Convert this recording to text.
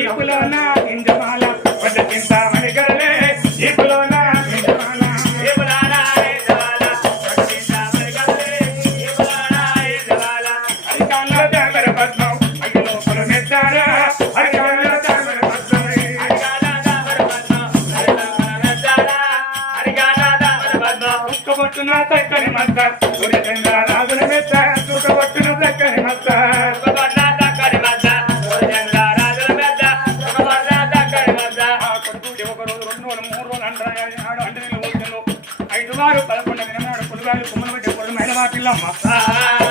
ఇప్పులోనా ఇంజమాల పెద్ద చింతామణి గలే ఇప్పులోనా ఇంజమాల ఉక్కబొట్టున తక్కని మంత గురి రోజు మూడు రోజులు అంటారు నాడు అంటే నేను ఐదు వారు పదకొండు దిననాడు పులివాళ్ళు కుమ్మల మధ్య కొడు మైన మా పిల్లమ్మ